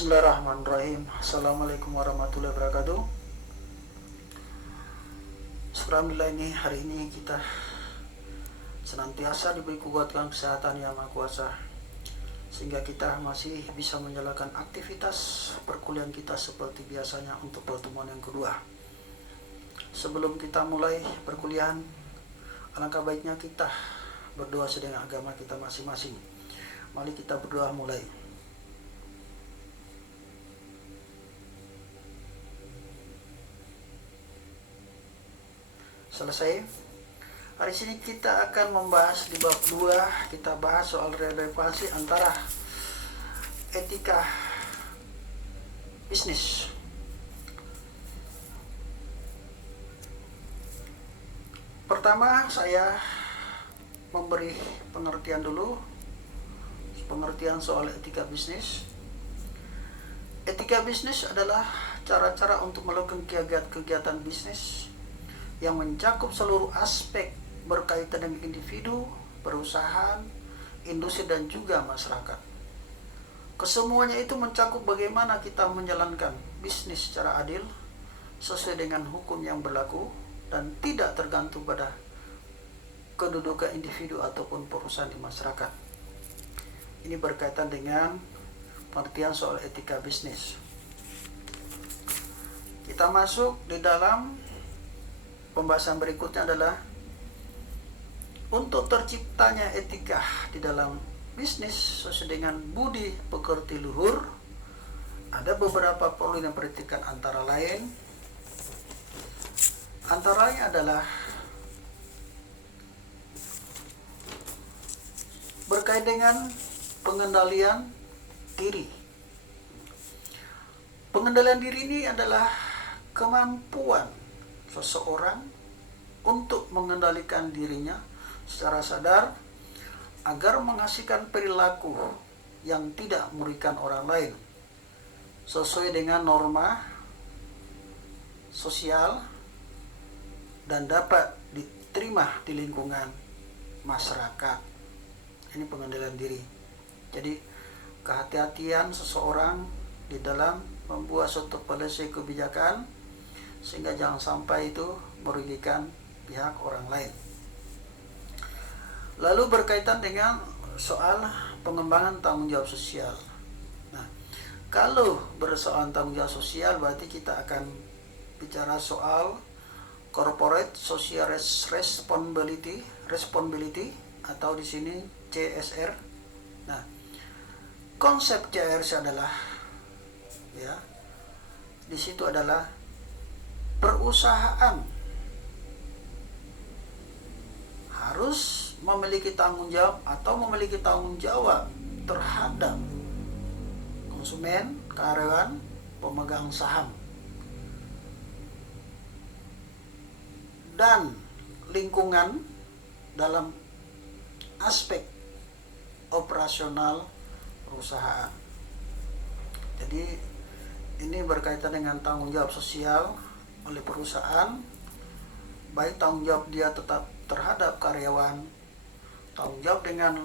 Bismillahirrahmanirrahim. Assalamualaikum warahmatullahi wabarakatuh. Alhamdulillah, hari ini kita senantiasa diberi kekuatan kesehatan yang maha kuasa, sehingga kita masih bisa menjalankan aktivitas perkuliahan kita seperti biasanya untuk pertemuan yang kedua. Sebelum kita mulai perkuliahan, alangkah baiknya kita berdoa sedang agama kita masing-masing. Mari kita berdoa mulai. Selesai. Hari ini kita akan membahas di bab 2. Kita bahas soal relevansi antara etika bisnis. Pertama, saya memberi pengertian dulu. Pengertian soal etika bisnis. Etika bisnis adalah cara-cara untuk melakukan kegiatan bisnis yang mencakup seluruh aspek berkaitan dengan individu, perusahaan, industri, dan juga masyarakat. Kesemuanya itu mencakup bagaimana kita menjalankan bisnis secara adil, sesuai dengan hukum yang berlaku, dan tidak tergantung pada kedudukan individu ataupun perusahaan di masyarakat. Ini berkaitan dengan pengertian soal etika bisnis. Kita masuk di dalam pembahasan berikutnya adalah untuk terciptanya etika di dalam bisnis sesuai dengan budi pekerti luhur. Ada beberapa perlu yang diperhatikan, antara lain adalah berkait dengan pengendalian diri. Pengendalian diri ini adalah kemampuan seseorang untuk mengendalikan dirinya secara sadar agar menghasilkan perilaku yang tidak merugikan orang lain sesuai dengan norma sosial dan dapat diterima di lingkungan masyarakat. Ini pengendalian diri. Jadi kehati-hatian seseorang di dalam membuat suatu polisi kebijakan sehingga jangan sampai itu merugikan pihak orang lain. Lalu berkaitan dengan soal pengembangan tanggung jawab sosial. Nah, kalau bersoal tanggung jawab sosial berarti kita akan bicara soal corporate social responsibility atau di sini CSR. Nah, konsep CSR adalah di situ adalah perusahaan harus memiliki tanggung jawab atau memiliki tanggung jawab terhadap konsumen, karyawan, pemegang saham, dan lingkungan dalam aspek operasional perusahaan. Jadi ini berkaitan dengan tanggung jawab sosial oleh perusahaan, baik tanggung jawab dia tetap terhadap karyawan, tanggung jawab dengan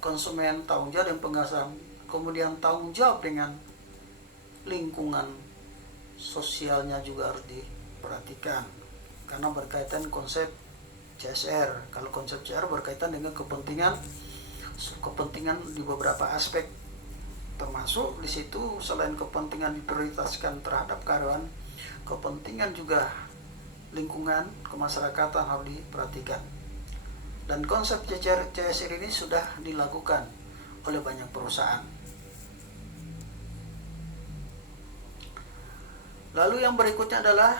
konsumen, tanggung jawab dengan penghasilan, kemudian tanggung jawab dengan lingkungan sosialnya juga harus diperhatikan karena berkaitan konsep CSR. Kalau konsep CSR berkaitan dengan kepentingan di beberapa aspek, termasuk di situ selain kepentingan diprioritaskan terhadap karyawan, kepentingan juga lingkungan kemasyarakatan harus diperhatikan. Dan konsep CSR ini sudah dilakukan oleh banyak perusahaan. Lalu yang berikutnya adalah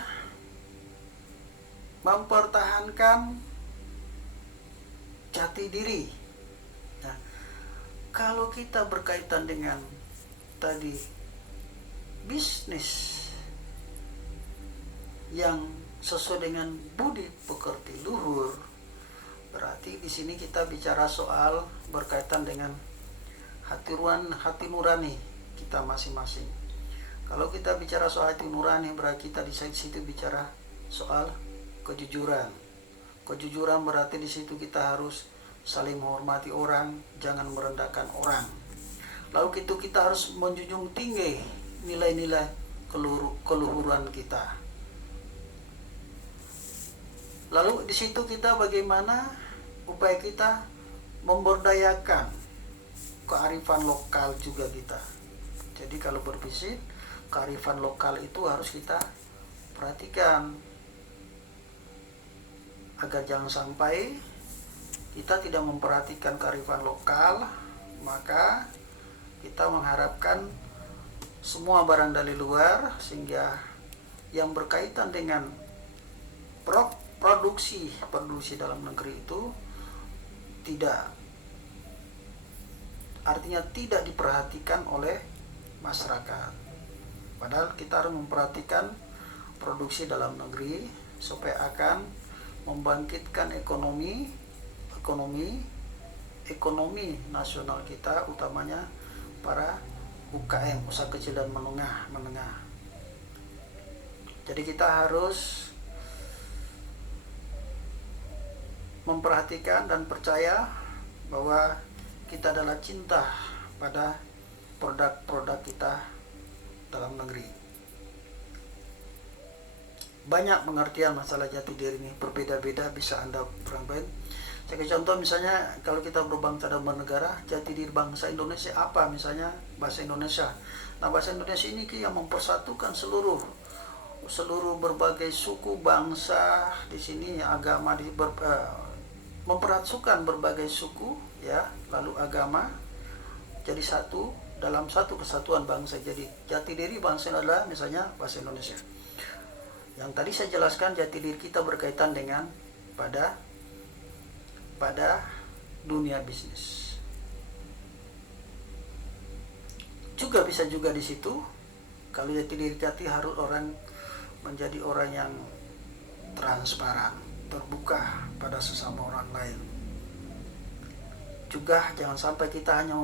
mempertahankan jati diri. Nah, kalau kita berkaitan dengan tadi bisnis yang sesuai dengan budi pekerti luhur, berarti di sini kita bicara soal berkaitan dengan hati nurani kita masing-masing. Kalau kita bicara soal hati nurani, berarti kita di situ bicara soal kejujuran. Kejujuran berarti di situ kita harus saling menghormati orang, jangan merendahkan orang. Lalu itu kita harus menjunjung tinggi nilai-nilai keluhuran kita. Lalu di situ kita bagaimana upaya kita memberdayakan kearifan lokal juga kita. Jadi kalau bervisit, kearifan lokal itu harus kita perhatikan agar jangan sampai kita tidak memperhatikan kearifan lokal, maka kita mengharapkan semua barang dari luar, sehingga yang berkaitan dengan produksi dalam negeri itu artinya tidak diperhatikan oleh masyarakat. Padahal kita harus memperhatikan produksi dalam negeri supaya akan membangkitkan ekonomi nasional kita, utamanya para UKM, usaha kecil dan menengah. Jadi kita harus memperhatikan dan percaya bahwa kita adalah cinta pada produk-produk kita dalam negeri. Banyak pengertian masalah jati diri ini, berbeda-beda, bisa Anda perhatikan. Saya kasih contoh, misalnya kalau kita berbangsa dan bernegara, jati diri bangsa Indonesia apa? Misalnya bahasa Indonesia. Nah, bahasa Indonesia ini yang mempersatukan seluruh berbagai suku bangsa di sini, agama mempersatukan berbagai suku, ya, lalu agama jadi satu dalam satu kesatuan bangsa. Jadi jati diri bangsa adalah misalnya bahasa Indonesia. Yang tadi saya jelaskan, jati diri kita berkaitan dengan pada dunia bisnis. Juga bisa juga di situ, kalau jati diri kita harus menjadi orang yang transparan, terbuka pada sesama orang lain. Juga jangan sampai kita hanya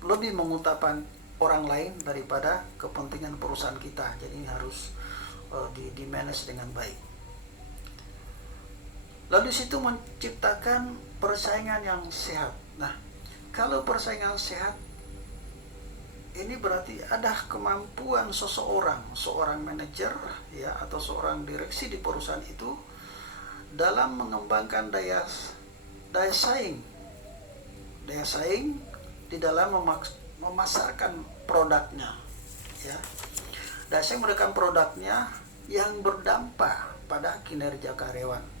lebih mengutamakan orang lain daripada kepentingan perusahaan kita. Jadi ini harus di manage dengan baik. Lalu di situ menciptakan persaingan yang sehat. Nah, kalau persaingan sehat ini berarti ada kemampuan seorang manajer, ya, atau seorang direksi di perusahaan itu dalam mengembangkan daya saing di dalam memasarkan produknya, ya. Daya saing menekan produknya yang berdampak pada kinerja karyawan.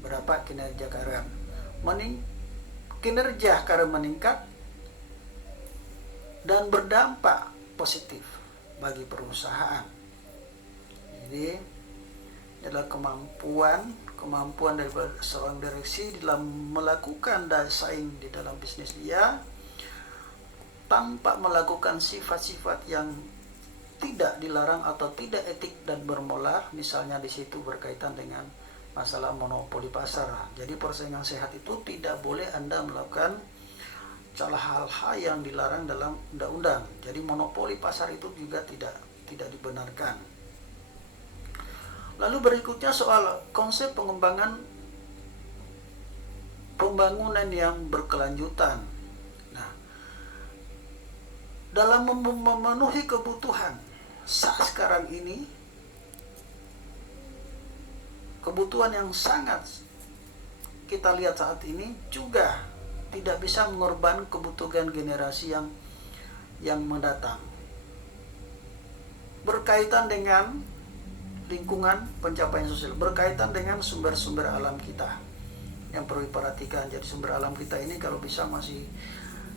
Berapa kinerja karyawan? Kinerja karyawan meningkat dan berdampak positif bagi perusahaan. Jadi adalah kemampuan dari seorang direksi dalam melakukan daya saing di dalam bisnis dia tanpa melakukan sifat-sifat yang tidak dilarang atau tidak etik dan bermoral. Misalnya di situ berkaitan dengan masalah monopoli pasar. Jadi persaingan sehat itu tidak boleh Anda melakukan hal-hal yang dilarang dalam undang-undang. Jadi monopoli pasar itu juga tidak dibenarkan. Lalu berikutnya soal konsep pembangunan yang berkelanjutan. Nah, dalam memenuhi kebutuhan saat sekarang ini, kebutuhan yang sangat kita lihat saat ini juga tidak bisa mengorbankan kebutuhan generasi yang mendatang. Berkaitan dengan lingkungan, pencapaian sosial, berkaitan dengan sumber-sumber alam kita yang perlu diperhatikan. Jadi sumber alam kita ini kalau bisa masih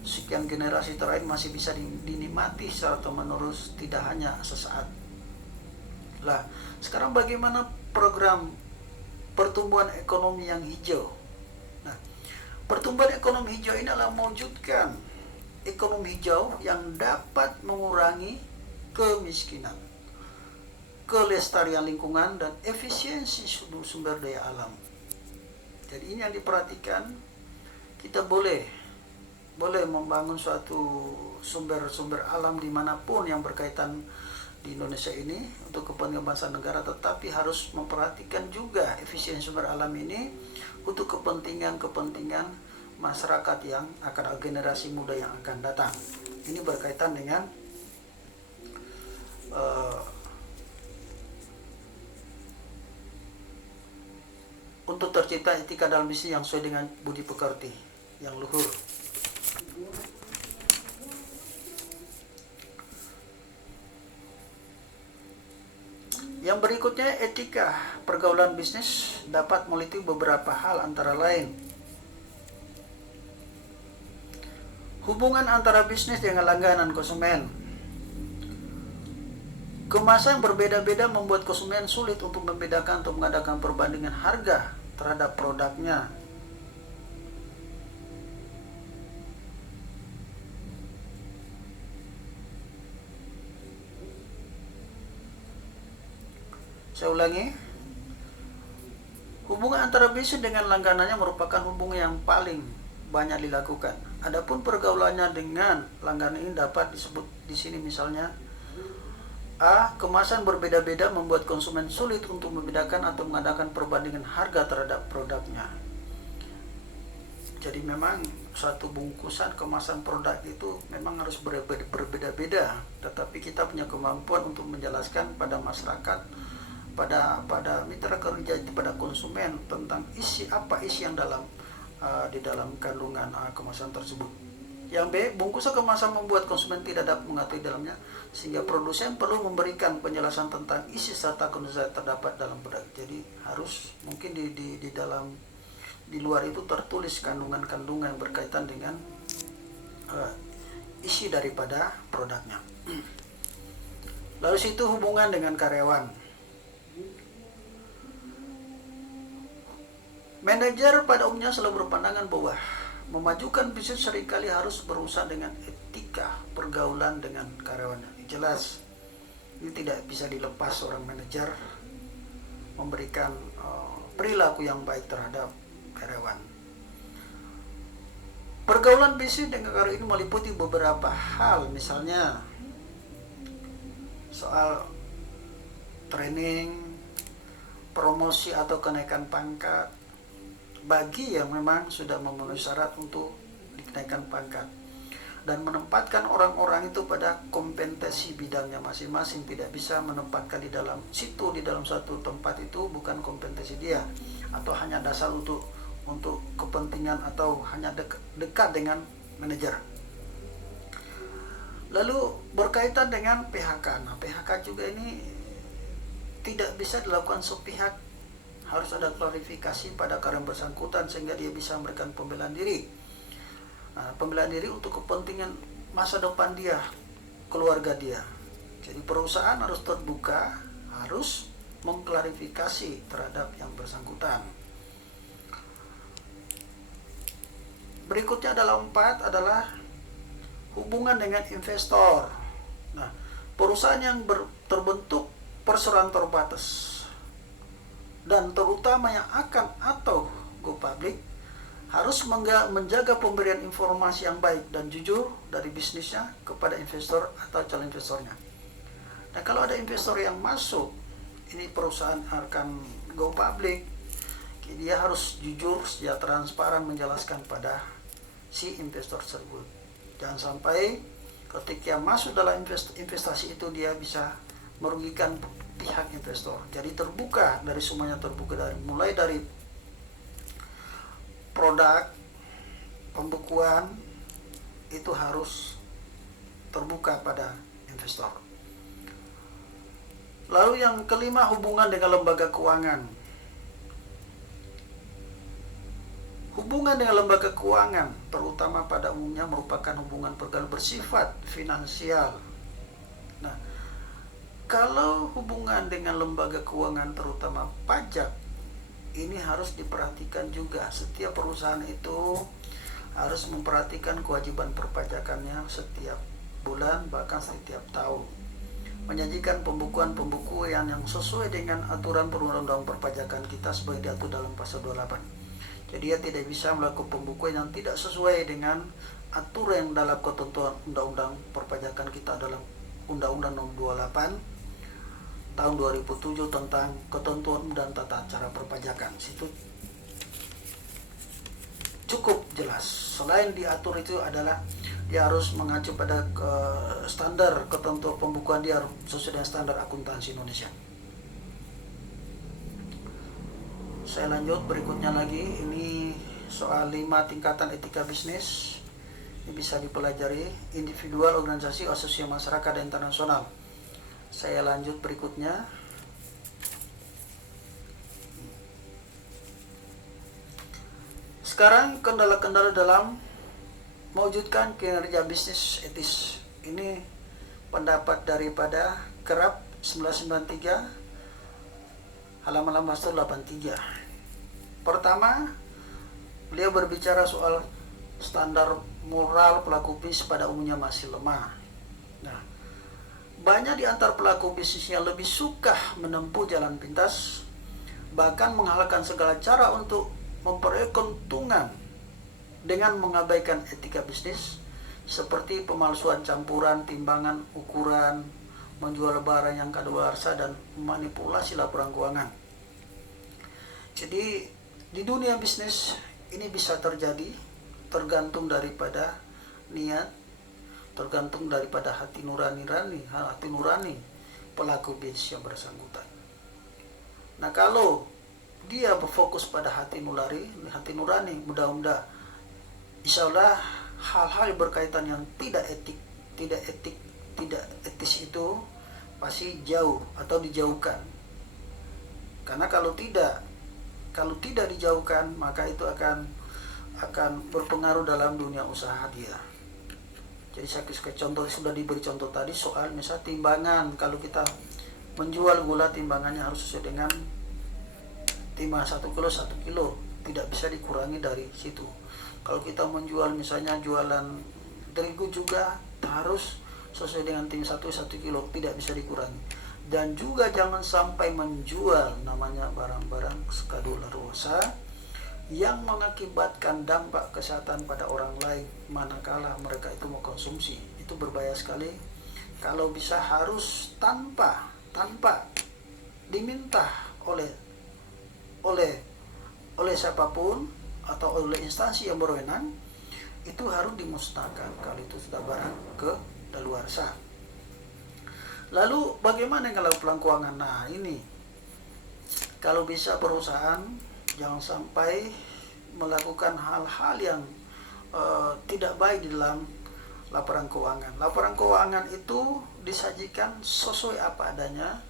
sekian generasi terakhir masih bisa dinikmati secara terus-menerus, tidak hanya sesaat. Lah, sekarang bagaimana program pertumbuhan ekonomi yang hijau? Nah, pertumbuhan ekonomi hijau ini adalah mewujudkan ekonomi hijau yang dapat mengurangi kemiskinan, kelestarian lingkungan, dan efisiensi sumber daya alam. Jadi ini yang diperhatikan. Kita boleh membangun suatu sumber alam dimanapun yang berkaitan di Indonesia ini untuk kepentingan bangsa negara, tetapi harus memperhatikan juga efisiensi sumber alam ini untuk kepentingan masyarakat yang akan generasi muda yang akan datang. Ini berkaitan dengan untuk tercipta etika dalam bisnis yang sesuai dengan budi pekerti yang luhur. Yang berikutnya, etika pergaulan bisnis dapat meliputi beberapa hal, antara lain hubungan antara bisnis dengan langganan konsumen. Kemasan berbeda-beda membuat konsumen sulit untuk membedakan atau mengadakan perbandingan harga terhadap produknya. Saya ulangi. Hubungan antara bisnis dengan langganannya merupakan hubungan yang paling banyak dilakukan. Adapun pergaulannya dengan langganan ini dapat disebut di sini misalnya A. Kemasan berbeda-beda membuat konsumen sulit untuk membedakan atau mengadakan perbandingan harga terhadap produknya. Jadi memang suatu bungkusan kemasan produk itu memang harus berbeda-beda, tetapi kita punya kemampuan untuk menjelaskan pada masyarakat, pada mitra kerja, pada konsumen tentang isi yang di dalam kandungan kemasan tersebut. Yang B, bungkusan kemasan membuat konsumen tidak dapat mengetahui dalamnya, sehingga produsen perlu memberikan penjelasan tentang isi serta kondisi terdapat dalam produk. Jadi harus mungkin di luar itu tertulis kandungan-kandungan berkaitan dengan isi daripada produknya. Lalu situ hubungan dengan karyawan. Manajer pada umumnya selalu berpandangan bahwa memajukan bisnis seringkali harus berusaha dengan etika pergaulan dengan karyawannya. Jelas, ini tidak bisa dilepas seorang manajer memberikan perilaku yang baik terhadap karyawan. Pergaulan bisnis dengan karyawan ini meliputi beberapa hal, misalnya soal training, promosi atau kenaikan pangkat bagi yang memang sudah memenuhi syarat untuk dinaikkan pangkat, dan menempatkan orang-orang itu pada kompetensi bidangnya masing-masing. Tidak bisa menempatkan di dalam satu tempat itu bukan kompetensi dia, atau hanya dasar untuk kepentingan, atau hanya dekat dengan manajer. Lalu berkaitan dengan PHK. Nah, PHK juga ini tidak bisa dilakukan sepihak, harus ada klarifikasi pada karyawan bersangkutan sehingga dia bisa memberikan pembelaan diri. Nah, pembelaan diri untuk kepentingan masa depan dia, keluarga dia. Jadi perusahaan harus terbuka, harus mengklarifikasi terhadap yang bersangkutan. Berikutnya adalah 4 adalah hubungan dengan investor. Nah, perusahaan yang terbentuk perseroan terbatas dan terutama yang akan atau go public harus menjaga pemberian informasi yang baik dan jujur dari bisnisnya kepada investor atau calon investornya. Nah, kalau ada investor yang masuk, ini perusahaan akan go public, dia harus jujur, secara transparan menjelaskan pada si investor tersebut. Jangan sampai ketika masuk dalam investasi itu dia bisa merugikan pihak investor. Jadi terbuka, dari semuanya terbuka, mulai dari produk, pembukuan itu harus terbuka pada investor. Lalu yang kelima, hubungan dengan lembaga keuangan. Hubungan dengan lembaga keuangan terutama pada umumnya merupakan hubungan pergaulan bersifat finansial. Nah, kalau hubungan dengan lembaga keuangan terutama pajak, ini harus diperhatikan juga. Setiap perusahaan itu harus memperhatikan kewajiban perpajakannya setiap bulan, bahkan setiap tahun. Menyajikan pembukuan yang sesuai dengan aturan perundang-undangan perpajakan kita sebagai diatur dalam pasal 28. Jadi dia tidak bisa melakukan pembukuan yang tidak sesuai dengan aturan yang dalam ketentuan undang-undang perpajakan kita dalam Undang-Undang Nomor 28 tahun 2007 tentang ketentuan dan tata cara perpajakan. Situ cukup jelas. Selain diatur itu adalah dia harus mengacu pada standar ketentuan pembukuan, dia harus sesuai dengan standar akuntansi Indonesia. Saya lanjut berikutnya lagi, ini soal 5 tingkatan etika bisnis. Ini bisa dipelajari individual, organisasi, asosiasi masyarakat, dan internasional. Saya lanjut berikutnya. Sekarang kendala-kendala dalam mewujudkan kinerja bisnis etis. Ini pendapat daripada Kerap 1993 halaman 83. Pertama, beliau berbicara soal standar moral pelaku bisnis pada umumnya masih lemah. Nah, banyak di antara pelaku bisnis yang lebih suka menempuh jalan pintas, bahkan menghalalkan segala cara untuk memperoleh keuntungan dengan mengabaikan etika bisnis, seperti pemalsuan campuran, timbangan, ukuran, menjual barang yang kadaluarsa, dan manipulasi laporan keuangan. Jadi di dunia bisnis ini bisa terjadi, tergantung daripada niat, tergantung daripada hati nurani pelaku bisnis yang bersangkutan. Nah, kalau dia berfokus pada hati nurani, mudah-mudahan insya Allah hal-hal berkaitan yang tidak etis itu pasti jauh atau dijauhkan. Karena kalau tidak dijauhkan, maka itu akan berpengaruh dalam dunia usaha dia. Jadi saya contoh, sudah diberi contoh tadi soal misal timbangan. Kalau kita menjual gula, timbangannya harus sesuai dengan timah 1 kilo 1 kilo, tidak bisa dikurangi dari situ. Kalau kita menjual misalnya jualan terigu juga harus sesuai dengan tim 1 kilo, tidak bisa dikurangi. Dan juga jangan sampai menjual namanya barang-barang kadaluarsa yang mengakibatkan dampak kesehatan pada orang lain manakala mereka itu mau konsumsi. Itu berbahaya sekali. Kalau bisa harus tanpa diminta oleh siapapun atau oleh instansi yang berwenang, itu harus dimusnahkan kalau itu sudah barang kadaluarsa. Lalu bagaimana kalau pelang keuangan? Nah, ini kalau bisa perusahaan jangan sampai melakukan hal-hal yang tidak baik di dalam laporan keuangan. Laporan keuangan itu disajikan sesuai apa adanya,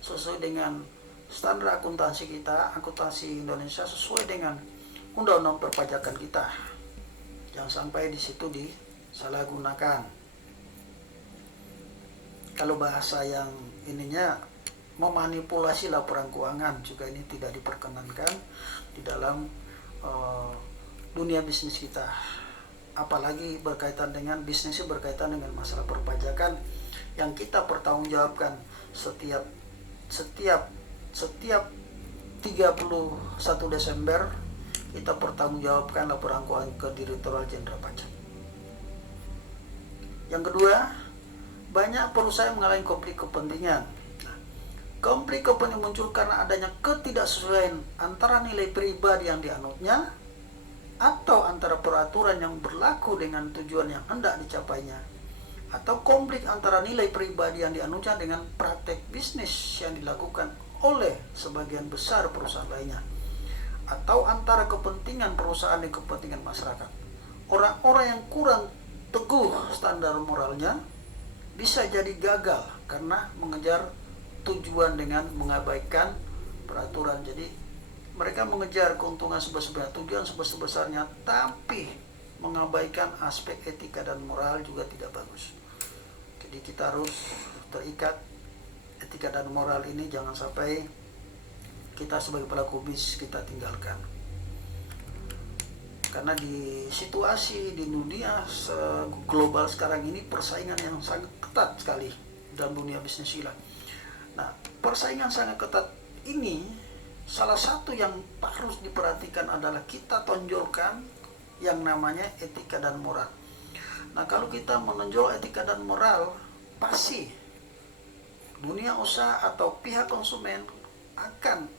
sesuai dengan standar akuntansi kita, akuntansi Indonesia, sesuai dengan undang-undang perpajakan kita. Jangan sampai di situ disalahgunakan. Kalau bahasa yang ininya memanipulasi laporan keuangan juga ini tidak diperkenankan di dalam dunia bisnis kita. Apalagi berkaitan dengan bisnis, berkaitan dengan masalah perpajakan yang kita pertanggungjawabkan setiap 31 Desember kita pertanggungjawabkan laporan keuangan ke Direktorat Jenderal Pajak. Yang kedua, banyak perusahaan mengalami konflik kepentingan. Konflik kepentingan muncul karena adanya ketidaksesuaian antara nilai pribadi yang dianutnya atau antara peraturan yang berlaku dengan tujuan yang hendak dicapainya, atau konflik antara nilai pribadi yang dianutnya dengan praktek bisnis yang dilakukan oleh sebagian besar perusahaan lainnya, atau antara kepentingan perusahaan dan kepentingan masyarakat. Orang-orang yang kurang teguh standar moralnya bisa jadi gagal karena mengejar tujuan dengan mengabaikan peraturan. Jadi mereka mengejar keuntungan sebesar-besarnya, tujuan sebesar-besarnya, tapi mengabaikan aspek etika dan moral juga tidak bagus. Jadi kita harus terikat etika dan moral ini, jangan sampai kita sebagai pelaku bisnis kita tinggalkan. Karena di situasi di dunia global sekarang ini persaingan yang sangat ketat sekali dalam dunia bisnis silang. Nah, persaingan sangat ketat ini salah satu yang harus diperhatikan adalah kita tonjolkan yang namanya etika dan moral. Nah, kalau kita menonjol etika dan moral, pasti dunia usaha atau pihak konsumen akan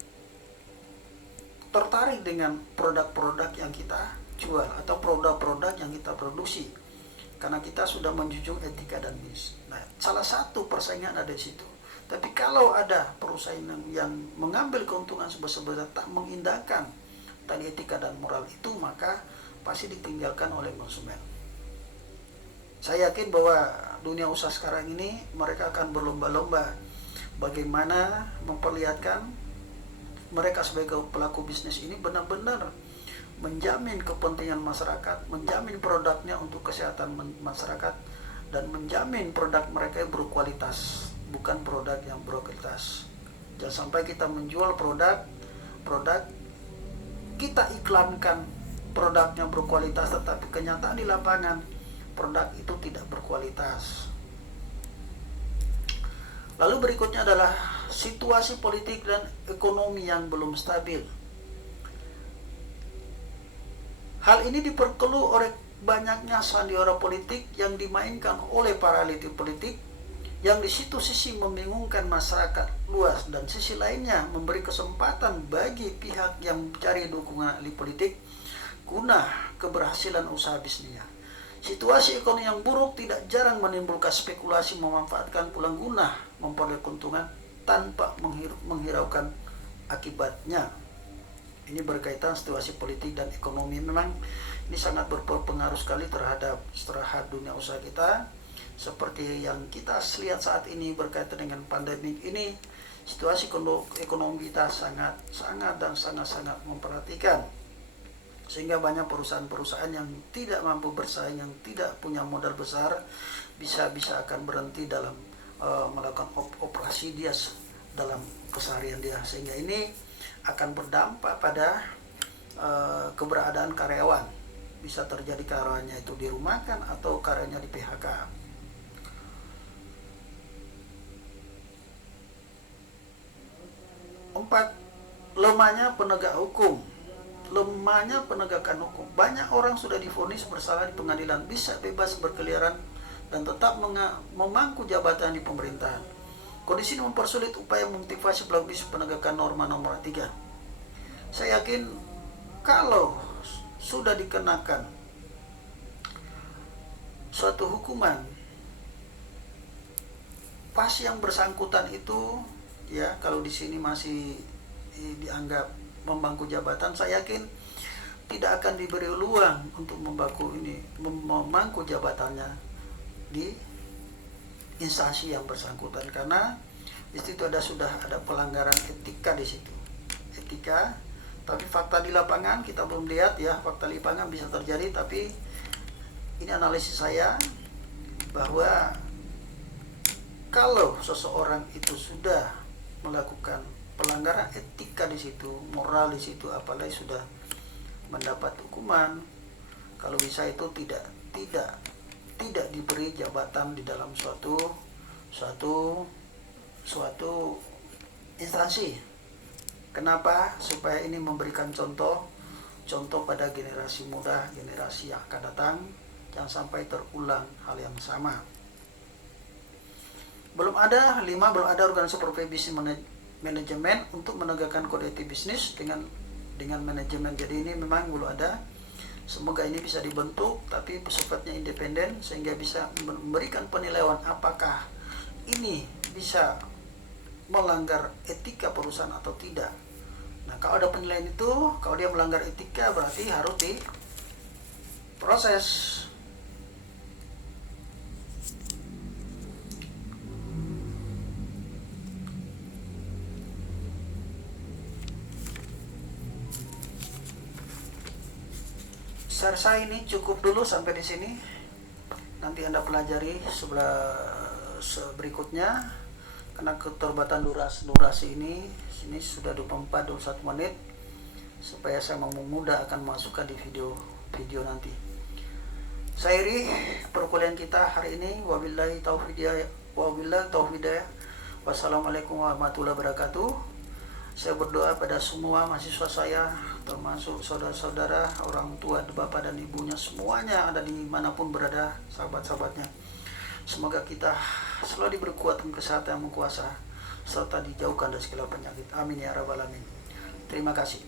tertarik dengan produk-produk yang kita jual atau produk-produk yang kita produksi, karena kita sudah menjunjung etika dan bisnis. Nah, salah satu persaingan ada di situ. Tapi kalau ada perusahaan yang mengambil keuntungan sebesar-besar tak mengindahkan tadi etika dan moral itu, maka pasti ditinggalkan oleh konsumen. Saya yakin bahwa dunia usaha sekarang ini mereka akan berlomba-lomba bagaimana memperlihatkan mereka sebagai pelaku bisnis ini benar-benar menjamin kepentingan masyarakat, menjamin produknya untuk kesehatan masyarakat, dan menjamin produk mereka berkualitas, bukan produk yang berkualitas. Jangan sampai kita menjual produk kita iklankan produknya berkualitas, tetapi kenyataan di lapangan produk itu tidak berkualitas. Lalu berikutnya adalah situasi politik dan ekonomi yang belum stabil. Hal ini diperkeluh oleh banyaknya sandiwara politik yang dimainkan oleh para elit politik, yang di situ sisi membingungkan masyarakat luas dan sisi lainnya memberi kesempatan bagi pihak yang mencari dukungan elit politik guna keberhasilan usaha bisnisnya. Situasi ekonomi yang buruk tidak jarang menimbulkan spekulasi memanfaatkan pulang guna memperoleh keuntungan tanpa menghiraukan akibatnya. Ini berkaitan situasi politik dan ekonomi. Memang ini sangat berpengaruh sekali terhadap dunia usaha kita. Seperti yang kita lihat saat ini berkaitan dengan pandemi ini, situasi ekonomi kita sangat memperhatikan. Sehingga banyak perusahaan-perusahaan yang tidak mampu bersaing, yang tidak punya modal besar, bisa akan berhenti dalam melakukan operasi dia dalam keseharian dia. Sehingga ini akan berdampak pada keberadaan karyawan. Bisa terjadi karyawannya itu dirumahkan atau karyanya di PHK. 4. Lemahnya penegak hukum. Lemahnya penegakan hukum. Banyak orang sudah divonis bersalah di pengadilan, bisa bebas berkeliaran dan tetap memangku jabatan di pemerintahan. Kondisi ini mempersulit upaya memotivasi pelaku bisnis penegakan norma nomor 3. Saya yakin kalau sudah dikenakan suatu hukuman, pas yang bersangkutan itu, ya kalau di sini masih dianggap memangku jabatan, saya yakin tidak akan diberi peluang untuk memangku jabatannya di instansi yang bersangkutan, karena di situ sudah ada pelanggaran etika di situ. Etika, tapi fakta di lapangan kita belum lihat ya, fakta di lapangan bisa terjadi, tapi ini analisis saya bahwa kalau seseorang itu sudah melakukan pelanggaran etika di situ, moral di situ, apalagi sudah mendapat hukuman, kalau bisa itu tidak diberi jabatan di dalam suatu instansi. Kenapa? Supaya ini memberikan contoh pada generasi muda, generasi yang akan datang, jangan sampai terulang hal yang sama. Belum ada organisasi profesi manajemen untuk menegakkan kode etik bisnis dengan manajemen. Jadi ini memang belum ada. Semoga ini bisa dibentuk, tapi sifatnya independen sehingga bisa memberikan penilaian apakah ini bisa melanggar etika perusahaan atau tidak. Nah, kalau ada penilaian itu, kalau dia melanggar etika berarti harus diproses. Share saya ini cukup dulu sampai di sini. Nanti Anda pelajari berikutnya, karena keterbatasan durasi ini sudah 24-21 menit, supaya saya mau mudah akan masukkan di video nanti. Saya iri perkuliahan kita hari ini. Wabillahi taufiq hidayah. Wassalamualaikum warahmatullahi wabarakatuh. Saya berdoa pada semua mahasiswa saya, termasuk saudara-saudara, orang tua, bapak dan ibunya, semuanya ada di manapun berada, sahabat-sahabatnya. Semoga kita selalu diberi kekuatan kesehatan yang mengkuasa, serta dijauhkan dari segala penyakit. Amin ya rabbal alamin. Terima kasih.